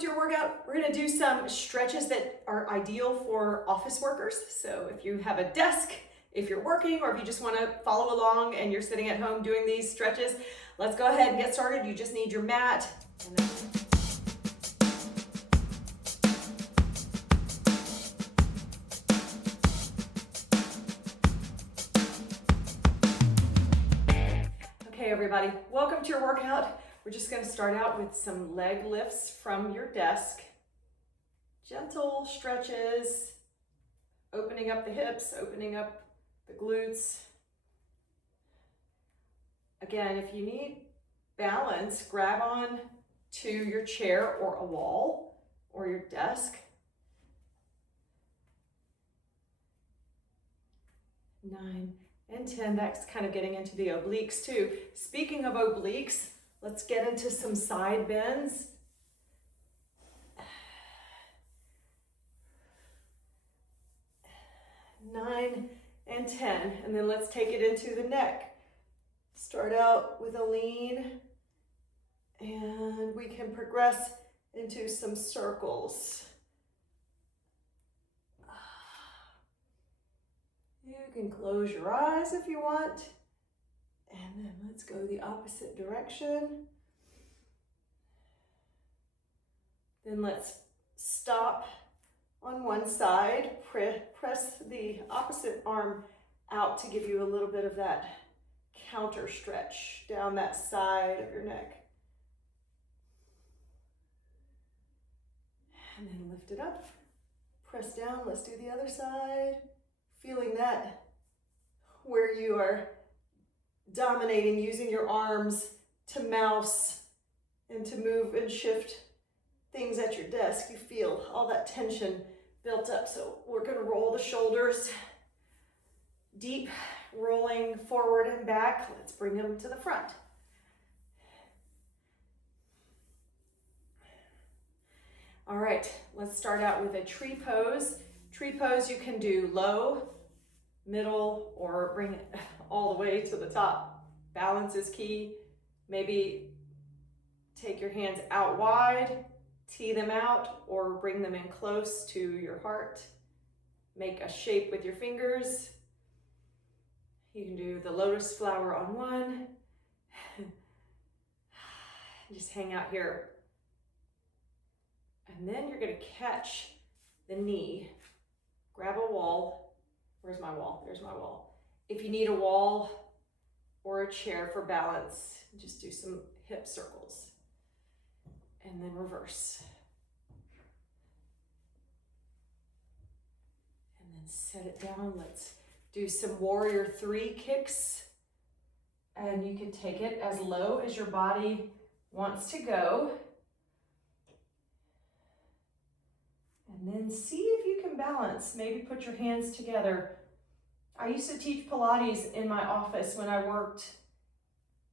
to your workout. We're gonna do some stretches that are ideal for office workers. So if you have a desk, if you're working, or if you just wanna follow along and you're sitting at home doing these stretches, let's go ahead and get started. You just need your mat. Okay, everybody, welcome to your workout. We're just going to start out with some leg lifts from your desk. Gentle stretches, opening up the hips, opening up the glutes. Again, if you need balance, grab on to your chair or a wall or your desk. 9 and 10, that's kind of getting into the obliques too. Speaking of obliques, let's get into some side bends. 9 and 10, and then let's take it into the neck. Start out with a lean, and we can progress into some circles. You can close your eyes if you want, and then let's go the opposite direction. Then let's stop on one side, press the opposite arm out to give you a little bit of that counter stretch down that side of your neck. And then lift it up, press down, let's do the other side. Feeling that where you are dominating, using your arms to mouse and to move and shift things at your desk. You feel all that tension built up. So we're going to roll the shoulders deep, rolling forward and back. Let's bring them to the front. All right, let's start out with a tree pose. Tree pose you can do low, middle, or bring it all the way to the top. Balance is key. Maybe take your hands out wide, tee them out, or bring them in close to your heart. Make a shape with your fingers. You can do the lotus flower on one. Just hang out here. And then you're going to catch the knee. Grab a wall. Where's my wall? There's my wall. If you need a wall or a chair for balance, just do some hip circles. And then reverse. And then set it down. Let's do some warrior 3 kicks. And you can take it as low as your body wants to go. And then see if you can balance. Maybe put your hands together. I used to teach Pilates in my office when I worked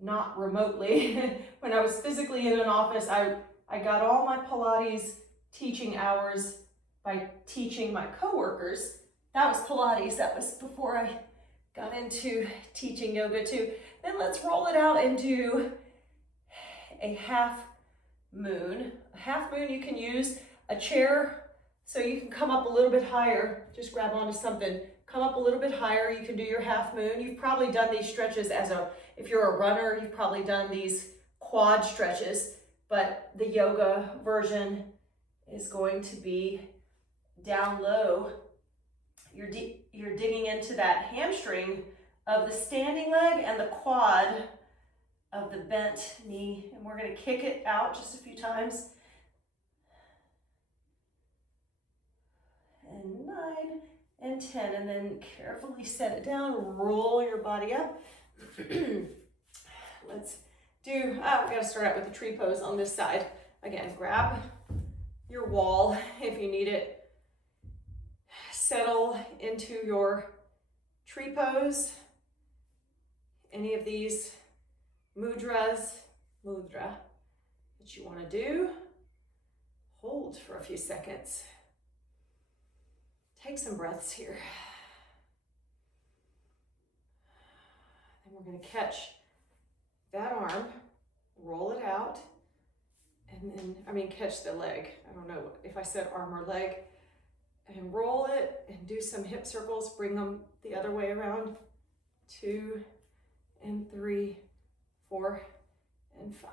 not remotely. When I was physically in an office, I got all my Pilates teaching hours by teaching my coworkers. That was Pilates. That was before I got into teaching yoga too. Then let's roll it out and do a half moon. A half moon, you can use a chair so you can come up a little bit higher. Just grab onto something. Come up a little bit higher. You can do your half moon. You've probably done these stretches if you're a runner, you've probably done these quad stretches, but the yoga version is going to be down low. You're digging into that hamstring of the standing leg and the quad of the bent knee. And we're going to kick it out just a few times. And 9 and 10, and then carefully set it down, roll your body up. Let's do, we gotta start out with the tree pose on this side. Again, grab your wall if you need it. Settle into your tree pose. Any of these mudra that you wanna do, hold for a few seconds. Take some breaths here. And we're going to catch that arm, roll it out, And then, catch the leg. I don't know if I said arm or leg. And roll it and do some hip circles. Bring them the other way around. 2 and 3, 4 and 5.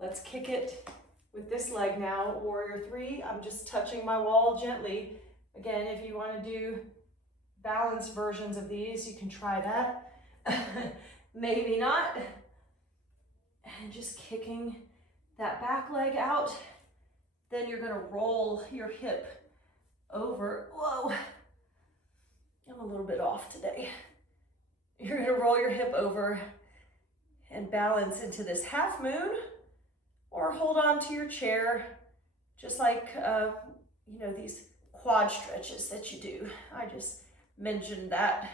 Let's kick it with this leg now. Warrior 3. I'm just touching my wall gently. Again, if you want to do balanced versions of these, you can try that. Maybe not. And just kicking that back leg out. Then you're going to roll your hip over. Whoa, I'm a little bit off today. You're going to roll your hip over and balance into this half moon, or hold on to your chair, just like these quad stretches that you do. I just mentioned that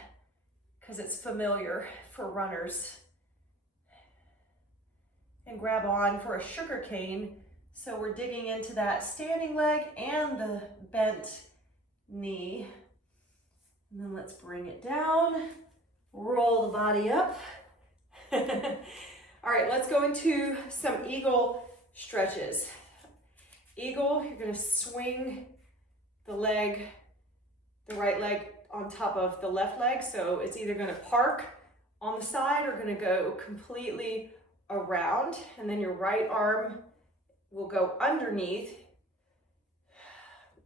because it's familiar for runners. And grab on for a sugar cane. So we're digging into that standing leg and the bent knee. And then let's bring it down, roll the body up. All right, let's go into some eagle stretches. Eagle, you're gonna swing the leg, the right leg on top of the left leg. So it's either gonna park on the side or gonna go completely around, and then your right arm will go underneath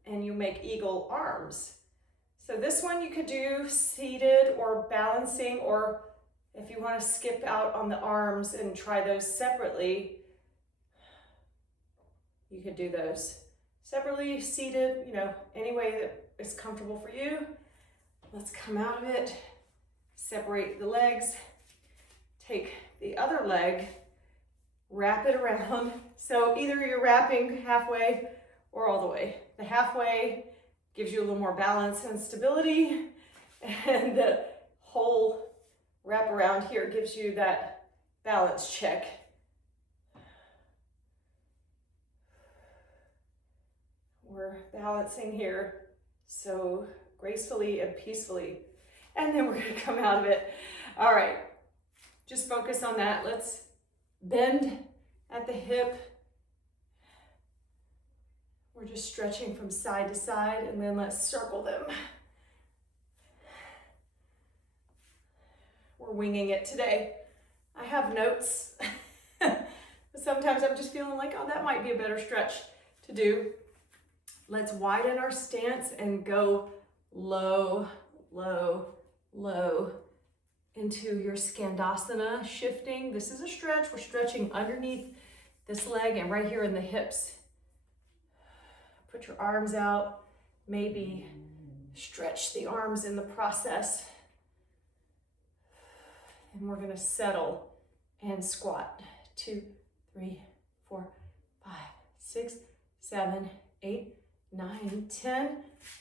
and you make eagle arms. So this one you could do seated or balancing, or if you want to skip out on the arms and try those separately, you could do those separately, seated, any way that is comfortable for you. Let's come out of it, separate the legs, take the other leg, wrap it around. So either you're wrapping halfway or all the way. The halfway gives you a little more balance and stability, and the whole wrap around here gives you that balance check. We're balancing here so gracefully and peacefully, and then we're going to come out of it. All right, just focus on that. Let's bend at the hip. We're just stretching from side to side, and then let's circle them. We're winging it today. I have notes, but sometimes I'm just feeling like, oh, that might be a better stretch to do. Let's widen our stance and go low, low, low into your Skandasana, shifting. This is a stretch. We're stretching underneath this leg and right here in the hips. Put your arms out, maybe stretch the arms in the process. And we're gonna settle and squat. 2, 3, 4, 5, 6, 7, 8, 9, 10.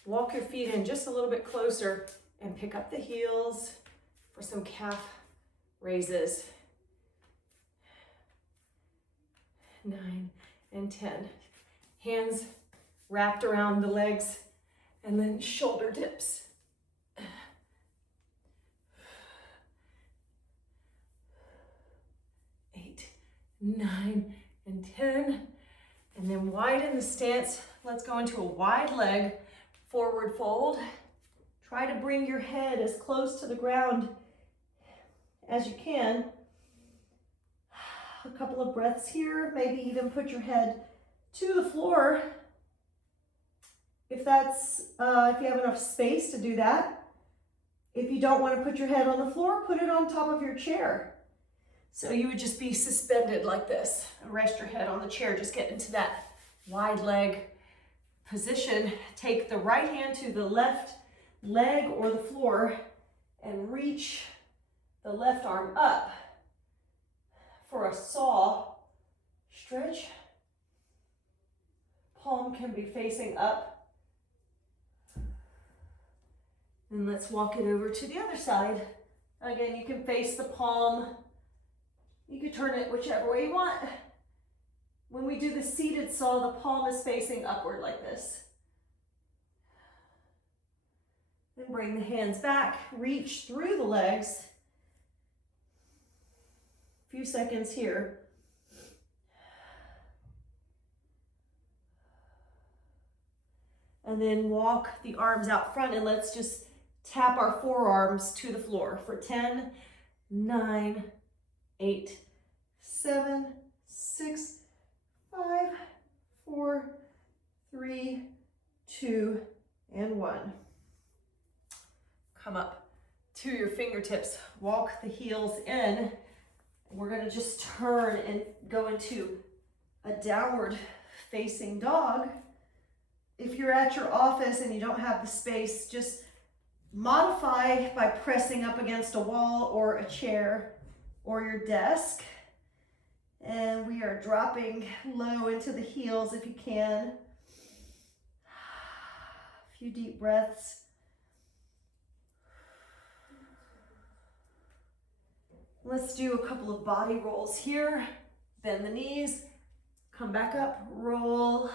Walk your feet in just a little bit closer and pick up the heels for some calf raises. 9 and 10. Hands wrapped around the legs, and then shoulder dips. 8, 9, and 10. And then widen the stance. Let's go into a wide leg forward fold. Try to bring your head as close to the ground as you can. A couple of breaths here. Maybe even put your head to the floor if you have enough space to do that. If you don't want to put your head on the floor, put it on top of your chair. So you would just be suspended like this. Rest your head on the chair. Just get into that wide leg position. Take the right hand to the left leg or the floor and reach the left arm up for a saw stretch. Palm can be facing up. And let's walk it over to the other side. Again, you can face the palm. You can turn it whichever way you want. When we do the seated saw, the palm is facing upward like this. Then bring the hands back, reach through the legs. A few seconds here. And then walk the arms out front and let's just tap our forearms to the floor for 10, 9, 8, 7, 6, 5, 4, 3, 2, and 1. Come up to your fingertips. Walk the heels in. We're going to just turn and go into a downward facing dog. If you're at your office and you don't have the space, just modify by pressing up against a wall or a chair or your desk. And we are dropping low into the heels if you can. A few deep breaths. Let's do a couple of body rolls here. Bend the knees, come back up, roll,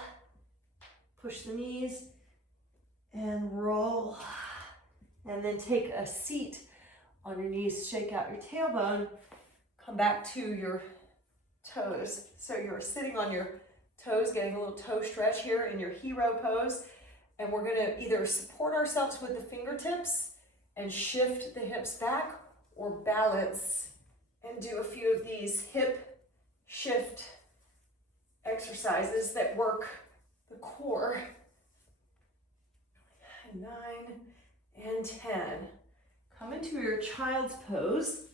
push the knees, and roll. And then take a seat on your knees, shake out your tailbone, come back to your toes. So you're sitting on your toes, getting a little toe stretch here in your hero pose. And we're gonna either support ourselves with the fingertips and shift the hips back, or balance and do a few of these hip shift exercises that work the core. 9 and 10. Come into your child's pose.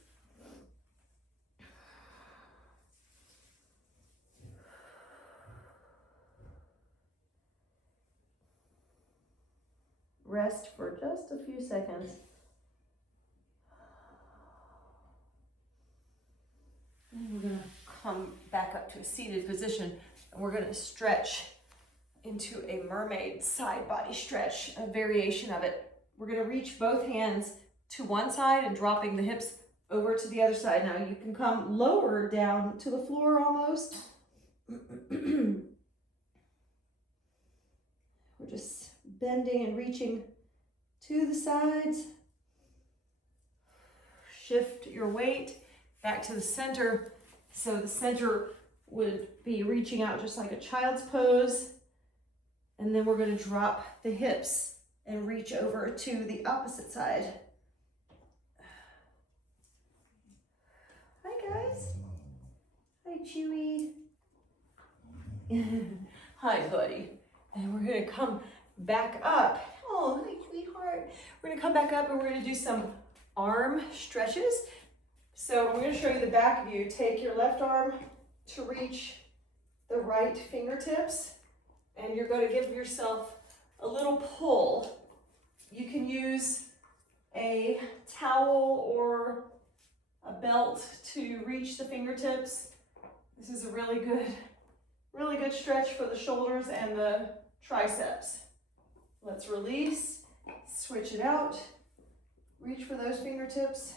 Rest for just a few seconds. And we're going to come back up to a seated position, and we're going to stretch into a mermaid side body stretch, a variation of it. We're going to reach both hands to one side and dropping the hips over to the other side. Now you can come lower down to the floor almost. We're just bending and reaching to the sides. Shift your weight back to the center. So the center would be reaching out just like a child's pose. And then we're going to drop the hips and reach over to the opposite side. Hi guys. Hi Chewy. Hi buddy. And we're going to come back up. Oh, hi sweetheart. We're going to come back up and we're going to do some arm stretches. So I'm going to show you the back view. Take your left arm to reach the right fingertips, and you're going to give yourself a little pull. You can use a towel or a belt to reach the fingertips. This is a really good stretch for the shoulders and the triceps. Let's release, switch it out, reach for those fingertips.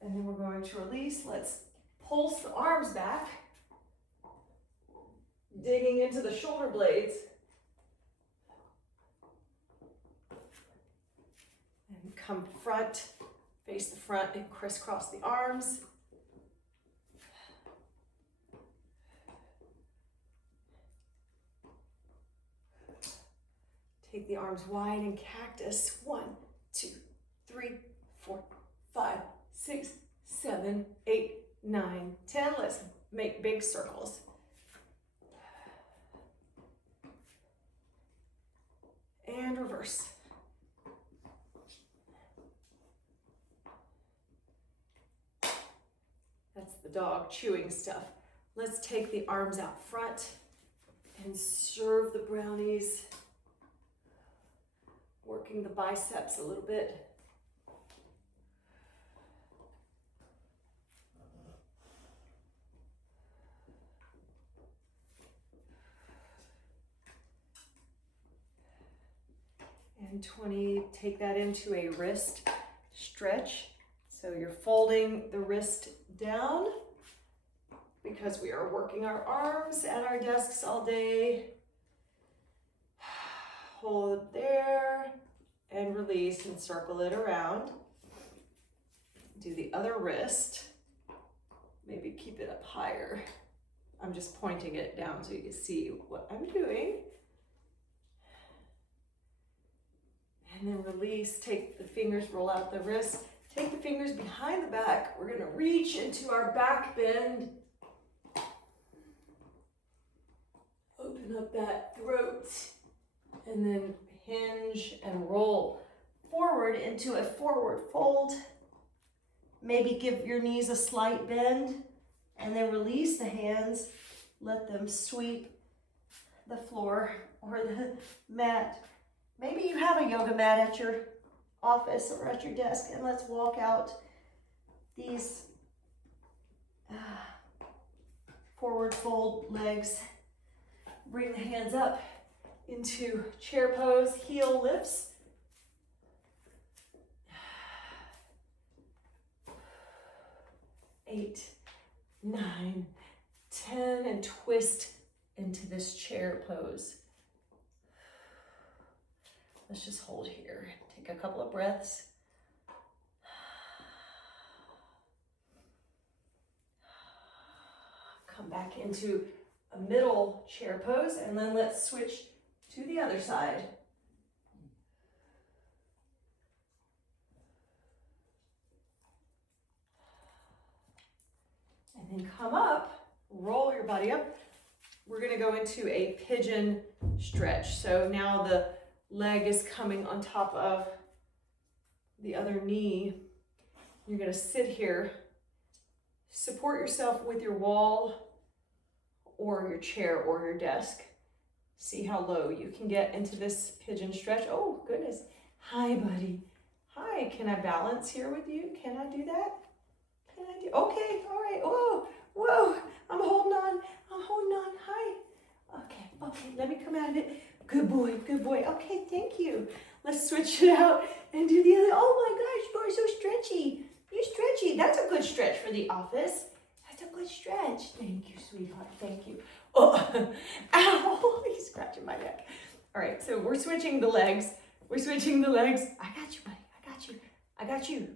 And then we're going to release. Let's pulse the arms back, digging into the shoulder blades. And come front, face the front and crisscross the arms. Take the arms wide and cactus. 1, 2, 3, 4, 5, 6, 7, 8, 9, 10. Let's make big circles. And reverse. That's the dog chewing stuff. Let's take the arms out front and serve the brownies, working the biceps a little bit. And 20, take that into a wrist stretch. So you're folding the wrist down because we are working our arms at our desks all day. Hold there and release and circle it around. Do the other wrist. Maybe keep it up higher. I'm just pointing it down so you can see what I'm doing. And then release, take the fingers, roll out the wrist. Take the fingers behind the back. We're gonna reach into our back bend. Open up that throat. And then hinge and roll forward into a forward fold. Maybe give your knees a slight bend and then release the hands. Let them sweep the floor or the mat. Maybe you have a yoga mat at your office or at your desk, and let's walk out these forward fold legs. Bring the hands up into chair pose, heel lifts. 8, 9, 10, and twist into this chair pose. Let's just hold here. Take a couple of breaths. Come back into a middle chair pose, and then let's switch to the other side. And then come up, roll your body up. We're gonna go into a pigeon stretch. So now the leg is coming on top of the other knee. You're gonna sit here, support yourself with your wall or your chair or your desk. See how low you can get into this pigeon stretch. Oh, goodness. Hi, buddy. Hi, can I balance here with you? Can I do that? Can I do? Okay, all right. Whoa, whoa. I'm holding on. Hi. Okay, let me come out of it. Good boy, good boy. Okay, thank you. Let's switch it out and do the other. Oh my gosh, you are so stretchy. You're stretchy. That's a good stretch for the office. That's a good stretch. Thank you, sweetheart. Thank you. Oh, ow, he's scratching my neck. All right, so we're switching the legs. I got you, buddy. I got you.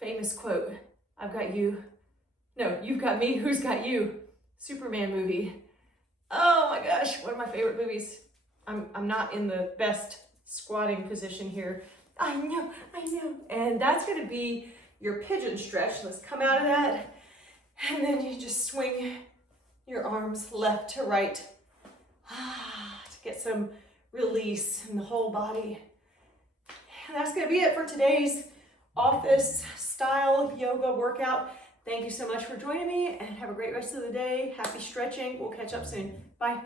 Famous quote. I've got you. No, you've got me. Who's got you? Superman movie. Oh my gosh, one of my favorite movies. I'm not in the best squatting position here. I know. And that's gonna be your pigeon stretch. Let's come out of that. And then you just swing your arms left to right to get some release in the whole body. And that's gonna be it for today's office style yoga workout. Thank you so much for joining me, and have a great rest of the day. Happy stretching. We'll catch up soon. Bye.